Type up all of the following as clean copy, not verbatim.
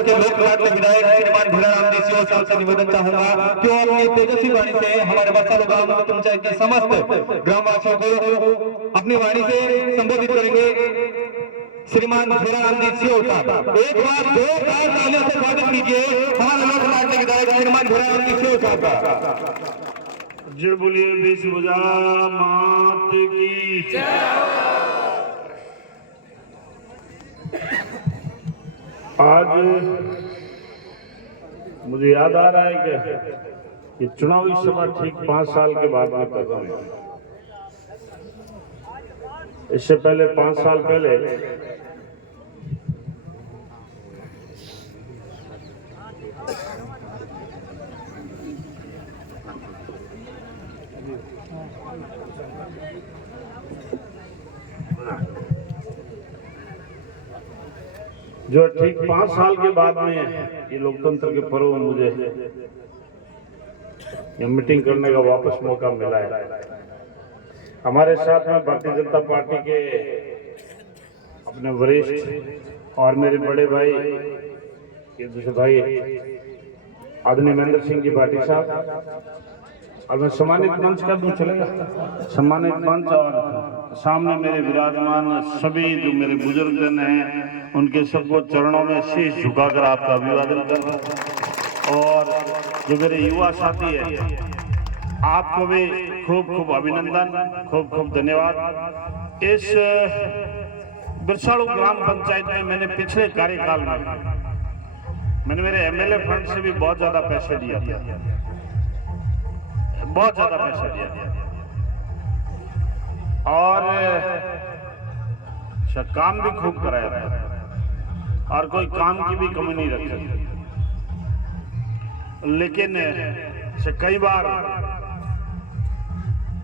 के लोक नाट्य विधायक श्रीमान भीराराम जी सीओ साहब से निवेदन चाहूंगा कि वो अपनी तेजस्वी वाणी से हमारे बरसालू गांव पंचायत के समस्त ग्रामवासियों को अपनी वाणी से संबोधित करेंगे। श्रीमान भीराराम जी सीओ साहब, एक बार जोरदार तालियों से स्वागत कीजिए हमारे लोक नाट्य विधायक श्रीमान भीराराम जी सीओ साहब का। जय बोलिए विश्वजा मात की जय। आज मुझे याद आ रहा है कि चुनावी सभा ठीक 5 साल के बाद में कर रहा हूं। इससे पहले 5 साल पहले जो ठीक 5 साल के बाद में ये लोकतंत्र के पर्व में मुझे ये मीटिंग करने का वापस मौका मिला है। हमारे साथ में भारतीय जनता पार्टी के अपने वरिष्ठ और मेरे बड़े भाई ये दूसरे भाई आदरणीय महेंद्र सिंह जी पाटिल साहब, और मैं सम्मानित मंच का भी चलेगा, सम्मानित मंच और सामने मेरे विराजमान सभी जो मेरे बुजुर्गजन हैं उनके सबको चरणों में शीश झुकाकर आपका अभिवादन कर, और जो मेरे युवा साथी हैं आपको भी खूब खूब अभिनंदन, खूब खूब धन्यवाद। इस बिरसाड़ू ग्राम पंचायत में मैंने पिछले कार्यकाल में मैंने मेरे एमएलए फंड से भी बहुत ज्यादा पैसे दिया था, बहुत ज्यादा पैसा दिया और काम भी खूब कराया था और कोई काम की भी कमी नहीं रखी। लेकिन कई बार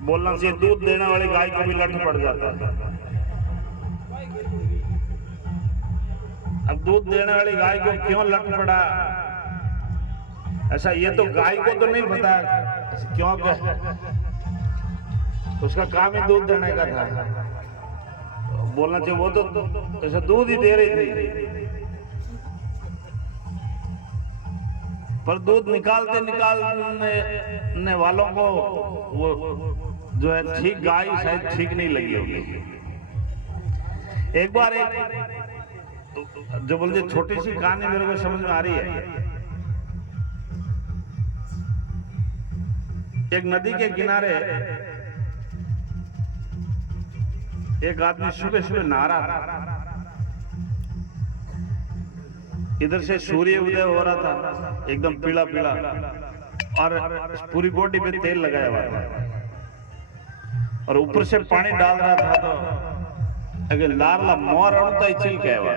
बोलना चाहिए, दूध देने वाली गाय को भी लठ पड़ जाता है। अब दूध देने वाली गाय को क्यों लठ पड़ा, ऐसा ये तो गाय को तो नहीं पता क्यों, उसका काम ही दूध देने का था। बोलना चाहिए वो तो ऐसा दूध ही दे रही थी, पर दूध निकालने वालों को वो जो है ठीक गाय शायद ठीक नहीं लगी होगी। एक बार जो बोलते छोटी सी कहानी मेरे को समझ में आ रही है। एक नदी के किनारे एक आदमी सुबह सुबह नहा रहा था। इधर से सूर्य उदय हो रहा था, एकदम पीला पीला, और पूरी बॉडी पे तेल लगाया हुआ था, और ऊपर से पानी डाल रहा था तो अगर लारला मोर अड़ता ही छिलके हुआ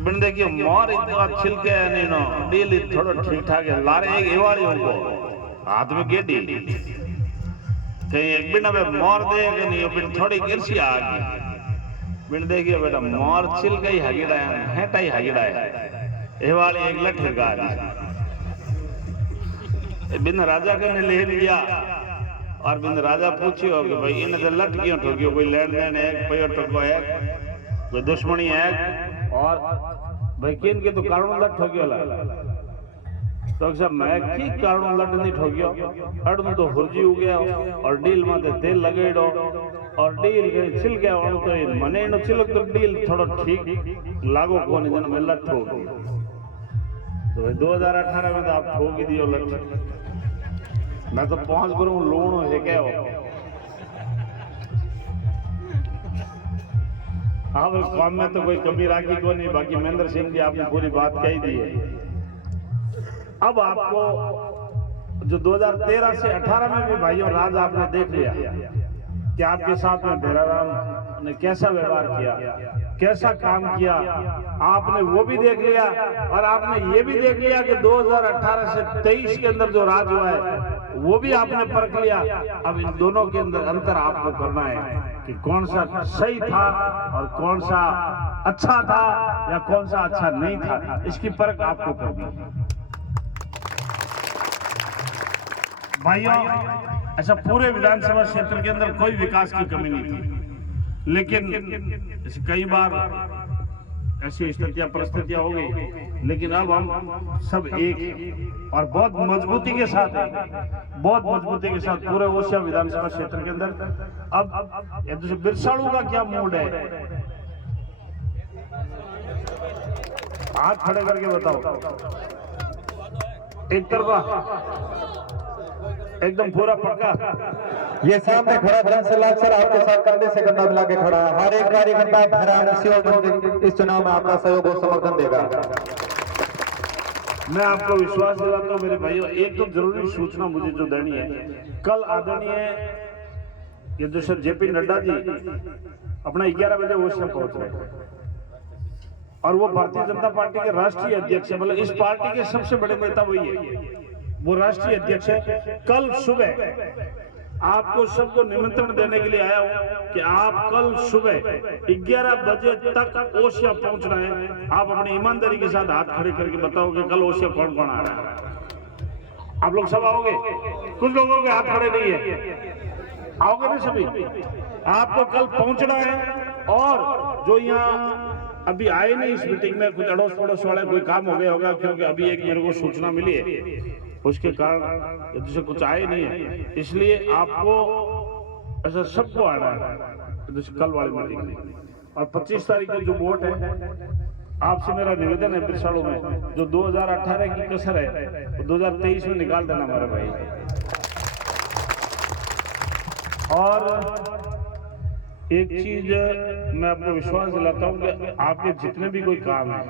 बन देखिए मोर इतना छिलके है नहीं नो डील थोड़ा ठीक ठाक है। लारे एक एवाड़ी उनको हाथ में गेडी कहीं एक बिना में मोर देगा नहीं, बिन थोड़ी गिरसी आ गई बिन देखिए बेटा मोर छिलके ही हगिड़ा है, हेटा ही हगिड़ा है, एवाड़ी एक लठ हिरगा बिन राजा के ने ले लिया, और बिन राजा पूछियो कि भाई इन्हें तो लठ क्यों ठोकियो, कोई लेन देन है, पैर ठोको है, कोई दुश्मनी है, और भाई किन के तो कारण लट ठोकियो ला तो सब मैं की कारण लट नहीं ठोकियो, अड़म तो हुरजी हो गया और डील माथे तेल लगेड़ो और डील के छिलके और तो मने न छिलक तो डील थोड़ा ठीक लागो कोने जन में लट ठोक। तो भाई 2018 में तो आप ठोक ही दियो लट, मैं तो पहुंच करूं लूण है क्या हो। हाँ काम में तो कोई कमी राखी को नहीं, बाकी महेंद्र सिंह जी आपने पूरी बात कही दी है। अब आपको जो 2013 से 18 में भी भाइयों राज आपने देख लिया कि आपके साथ में भीराराम ने कैसा व्यवहार किया, कैसा काम किया, आपने वो भी देख लिया, और आपने ये भी देख लिया कि 2018 से 23 के अंदर जो राज हुआ है वो भी आपने परख लिया। अब इन दोनों के अंदर अंतर आपको करना है कि कौन सा सही था और कौन सा अच्छा था या कौन सा अच्छा नहीं था, इसकी परख आपको करनी है। भाइयों ऐसा पूरे विधानसभा क्षेत्र के अंदर कोई विकास की कमी नहीं थी, लेकिन कई बार ऐसी स्थितियां परिस्थितियां हो गई, लेकिन अब हम सब एक और बहुत मजबूती के साथ पूरे ओसिया विधानसभा क्षेत्र के अंदर अब एक दूसरे बिरसाड़ू का क्या मूड है, हाथ खड़े करके बताओ। एक तरफा एकदम पूरा पक्का। ये सामने खड़ा धर्मशाला सर आपके साथ कंधे से कंधा मिला के खड़ा है। हर एक कार्यकर्ता भैरव इस चुनाव में आपका सहयोग और समर्थन देगा। मैं आपको विश्वास दिलाता हूँ मेरे भाइयों, एक तो जरूरी सूचना मुझे जो देनी है, कल आदरणीय ये जो सर जेपी नड्डा जी अपना 11 बजे ओसिया पहुंच रहे हैं और वो भारतीय जनता पार्टी के राष्ट्रीय अध्यक्ष है, मतलब इस पार्टी के सबसे बड़े नेता वही है, वो राष्ट्रीय अध्यक्ष है। कल सुबह आपको सबको निमंत्रण देने के लिए आया हूं कि आप कल सुबह 11 बजे तक ओसिया पहुंचना है। आप अपनी ईमानदारी के साथ हाथ खड़े करके बताओ कि कल ओसिया कौन कौन आ रहा है। आप लोग सब आओगे? कुछ लोगों के हाथ खड़े नहीं है, आओगे ना सभी? आपको कल पहुंचना है और जो यहाँ अभी आए नहीं इस मीटिंग में, कुछ अड़ोस पड़ोस वाले कोई काम हो गया होगा, क्योंकि अभी एक मेरे को सूचना मिली है उसके कारण जैसे कुछ आए नहीं है, इसलिए आपको ऐसा सबको आना है जैसे कल वाली मीटिंग में। और 25 तारीख को जो वोट है, आपसे मेरा निवेदन है बिरसाड़ू में जो 2018 की कसर है वो 2023 में निकाल देना हमारे भाई। और एक चीज मैं आपको विश्वास दिलाता हूँ कि आपके जितने भी कोई काम है,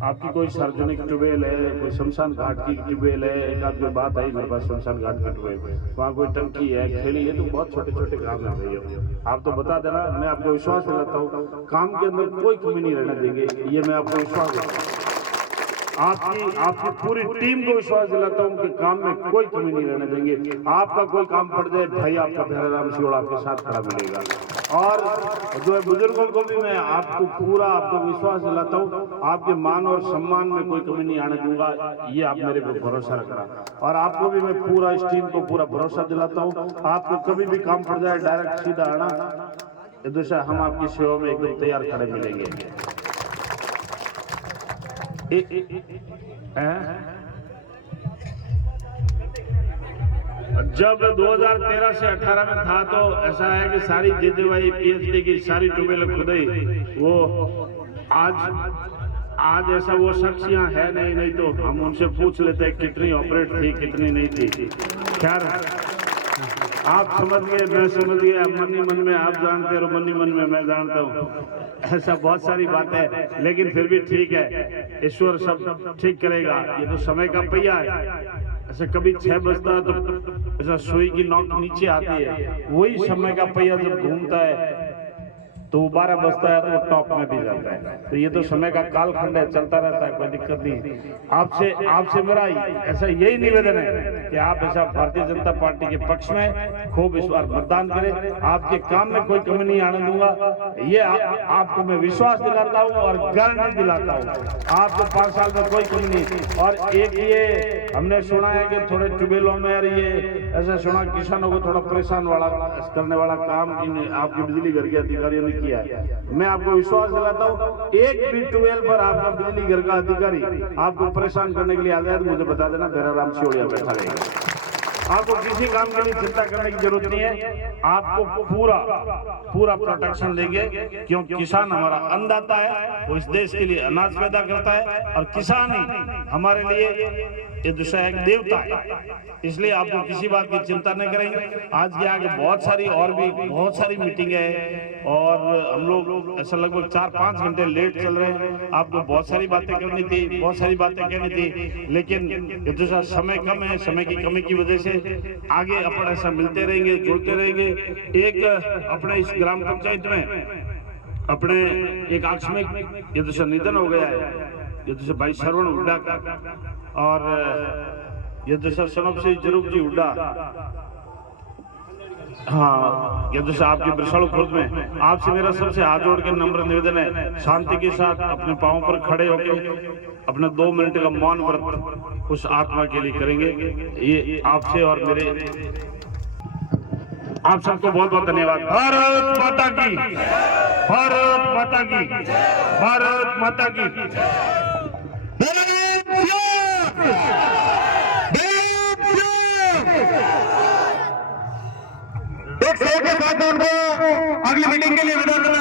आपकी कोई सार्वजनिक ट्यूबवेल है, कोई शमशान घाट की ट्यूबवेल है, एक आध कोई बात आई मेरे पास शमशान घाट की ट्यूबवेल, वहाँ कोई टंकी है, खेली है, तो बहुत छोटे छोटे काम है भैया, आप तो बता देना। मैं आपको विश्वास दिलाता हूँ काम के अंदर कोई कमी नहीं रहने देंगे, ये मैं आपको विश्वास दिलाता हूँ। आपकी पूरी टीम को विश्वास दिलाता हूँ कि काम में कोई कमी नहीं रहने देंगे। आपका कोई काम पड़ जाए भाई, आपका भैराराम सियोड़ आपके साथ खड़ा मिलेगा। और जो है बुजुर्गों को भी मैं आपको विश्वास दिलाता हूँ, आपके मान और सम्मान में कोई कमी नहीं आने दूंगा, ये आप मेरे पे भरोसा रखना। और आपको भी मैं पूरा इस टीम को पूरा भरोसा दिलाता हूँ, आपको कभी भी काम पड़ जाए डायरेक्ट सीधा आना, दूसरा हम आपकी सेवा में एकदम तैयार खड़े मिलेंगे। जब 2013 से 18 में था तो ऐसा है कि सारी जेजेवाई पीएचडी की सारी ट्यूबवेल खुदाई, वो आज ऐसा वो शख्स यहाँ है नहीं तो हम उनसे पूछ लेते हैं कितनी ऑपरेट थी कितनी नहीं थी। खैर आप समझ गए, मैं समझ गया, मन ही मन में आप जानते हो, मन ही मन में मैं जानता हूँ। ऐसा बहुत सारी बातें है, लेकिन फिर भी ठीक है, ईश्वर सब ठीक करेगा। ये तो समय का पहिया है। ऐसे कभी 6 बजता है तो ऐसा सुई की नोक नीचे आती है, वही समय का पहिया जब घूमता है तो 12 बजता है तो टॉप में भी जाता है। तो ये तो समय का कालखंड है, चलता रहता है, कोई दिक्कत नहीं। आपसे मेरा ऐसा यही निवेदन है कि आप ऐसा भारतीय जनता पार्टी के पक्ष में खूब इस बार मतदान करें। आपके काम में कोई कमी नहीं आने दूंगा, ये आपको मैं विश्वास दिलाता हूँ और गारंटी दिलाता हूँ। आपको 5 साल में कोई कमी नहीं। और एक ये हमने सुना है कि थोड़े ट्यूबवेलों में ये ऐसा सुना किसानों को थोड़ा परेशान करने वाला काम आपके बिजली घर के अधिकारियों ने किया है। मैं आपको विश्वास दिलाता हूँ, एक भी ट्यूबवेल पर आपका बिजली घर का अधिकारी आपको परेशान करने के लिए आ जाए तो मुझे बता देना, भैराराम सियोड़िया बैठा रहेगा। आपको किसी काम के लिए चिंता करने की जरूरत नहीं है। आपको पूरा प्रोटेक्शन देंगे, क्योंकि किसान हमारा अन्नदाता है, वो इस देश के लिए अनाज पैदा करता है और किसान ही हमारे लिए ये दूसरा एक देवता है। इसलिए आपको किसी बात की चिंता नहीं करेंगे। आज के आगे बहुत सारी मीटिंग है और हम लोग ऐसा लगभग 4-5 घंटे लेट चल रहे हैं। आपको बहुत सारी बातें करनी थी, बहुत सारी बातें कहनी थी, लेकिन ये दूसरा समय कम है। समय की कमी की वजह से आगे अपन ऐसा मिलते रहेंगे, जुड़ते रहेंगे। एक अपने इस ग्राम पंचायत में अपने एक आकस्मिक ये दूसरा निधन हो गया है, ये दूसरा भाई श्रवण हुड्डा का, और ये दूसरा सनब से जरूर जी हुड्डा, हाँ, ये दूसरा आपके बिरसाड़ू खुर्द में। आपसे मेरा सबसे हाथ जोड़ के नम्र निवेदन है, शांति के साथ अपने पांवों पर खड़े होकर अपना 2 मिनट का मौन व्रत उस आत्मा के लिए करेंगे। ये आपसे और मेरे आप सबको बहुत बहुत धन्यवाद। भारत माता की, भारत माता की, भारत माता की। एक सौ के साथ उनको अगली मीटिंग के लिए विदा करना